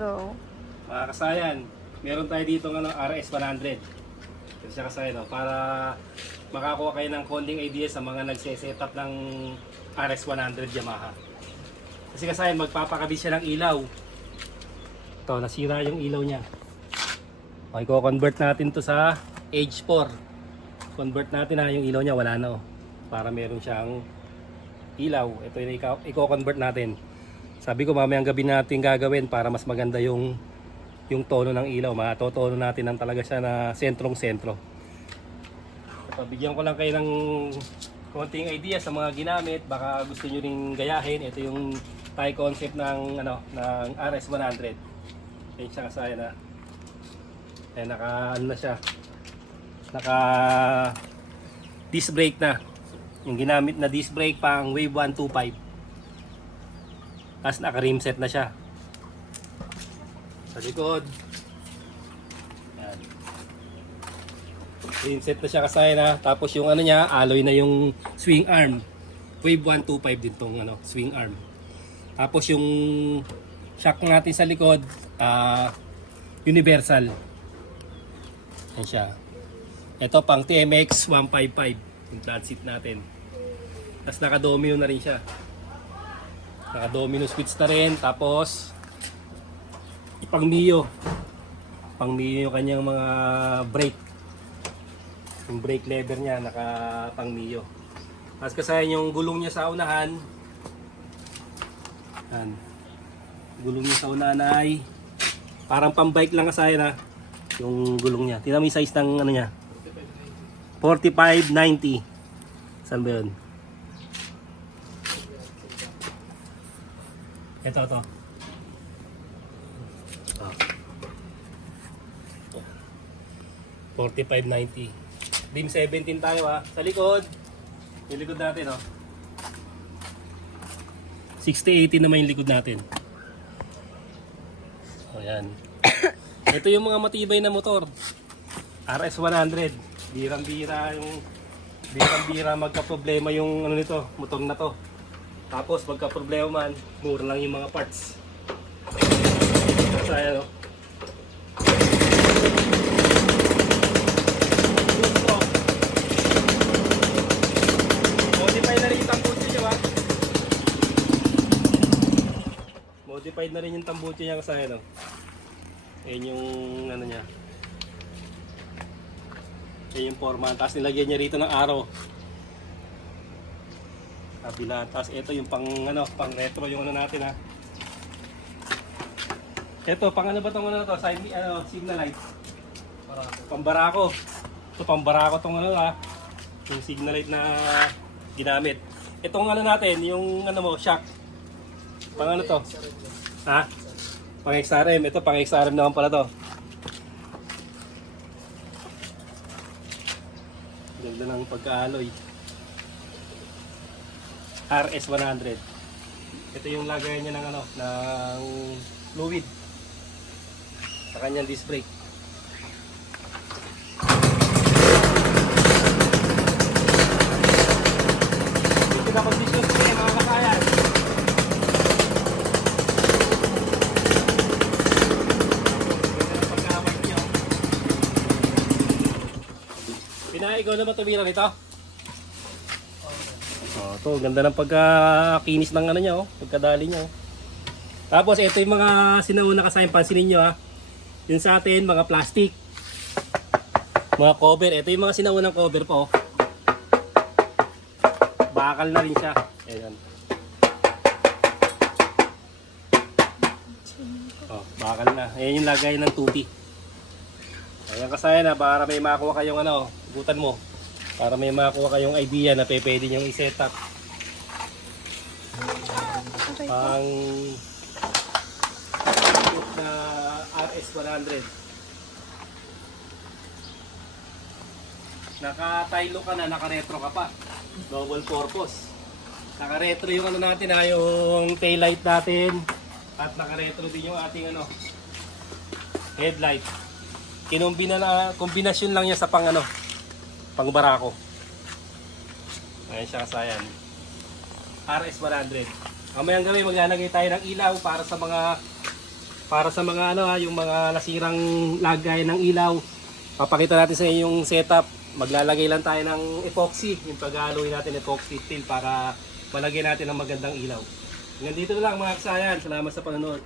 Go. Mga kasayan, meron tayo dito ng RS100. Ito siya kasayan, no? Para makakuha kayo ng konting idea sa mga nagse-setup ng RS100 Yamaha. Kasi kasayan, magpapakabit siya ng ilaw. Ito, nasira yung ilaw niya. Okay, i-convert natin to sa Age 4. Convert natin na yung ilaw niya, wala na oh. Para meron siyang ilaw. Ito yung i-convert natin. Sabi ko mamayang gabi natin gagawin para mas maganda yung tono ng ilaw. Matotono natin ng talaga siya na sentrong-sentro. Bigyan ko lang kayo ng konting idea sa mga ginamit. Baka gusto nyo ring gayahin. Ito yung tie concept ng RS100. Ayan siya kasaya na. Ayan, naka siya. Naka disc brake na. Yung ginamit na disc brake pang Wave 125. Tapos naka rim set na siya. Sa likod. Ayan. Rim set na siya kasaya na. Tapos yung ano niya, alloy na yung swing arm. Wave 125 din tong swing arm. Tapos yung shock natin sa likod, universal. Ayan siya. Ito pang TMX 155. Yung flat seat natin. Tapos naka-domino na rin siya. Naka-domino switch na rin. Tapos pang Mio. Pang Mio yung kanyang mga brake. Yung brake lever niya naka pang Mio. Tapos kasi yung gulong niya sa unahan. Yan. Gulong niya sa unahan ay parang pang bike lang kasi na yung gulong niya. Tingnan mo yung size ng ano niya. 4590. Saan ba yun? Ito. 4590. Beam 17 tayo ha. Sa likod. Yung likod natin 6080 naman yung likod natin. O yan. Ito yung mga matibay na motor. RS100. Birang-bira magka-problema yung nito, motor na to. Tapos magka-problema man, mura lang yung mga parts. So ayan Modified na rin yung tambucho niya ha. Modified na rin yung tambucho niya kasi ayan Ayan yung ano niya. Ayan yung forma. Tapos nilagyan niya rito ng arrow. Kabila. Tapos ito yung pang retro yung natin ha. Ito pang ba tong side signal light. Pambarako. Ito pambarako tong ha. Yung signal light na ginamit. Itong natin, yung shock. Pang to? Ha? Pang XRM. Ito pang XRM naman pala to. Ganda ng pagka-alloy. RS100. Ito yung lagayan niya ng ng fluid sa kanyang disc brake. Ito na position spray mga kakayan. Pagkakamay niyo. Ikaw na ba tumira nito? Ito, ganda ng pagkakinis ng niya, pagkadali niya. Tapos ito yung mga sinauna kasayang pansinin niyo ha. Yung sa atin, mga plastic. Mga cover, ito yung mga sinaunang cover po. Bakal na rin siya. Ayan. Bakal na. Ayan yung lagay ng tuti. Ayan kasayan na para may makuha kayong butan mo. Para may makuha kayong idea na pwede nyo i-set up. Pang na RS100. Naka-tylo ka na, naka-retro ka pa. Double purpose. Naka-retro yung natin yung taillight natin. At naka-retro din yung ating headlight. Kombinasyon lang niya sa pang barako. Ayan siya kasayan. RS100. Mamayang gabi maglalagay tayo ng ilaw para sa mga para sa mga ano yung mga nasirang lagay ng ilaw, papakita natin sa inyo yung setup. Maglalagay lang tayo ng epoxy, yung pag-aloy natin epoxy steel para malagyan natin ng magandang ilaw. Hanggang dito na lang mga kasayan. Salamat sa panonood.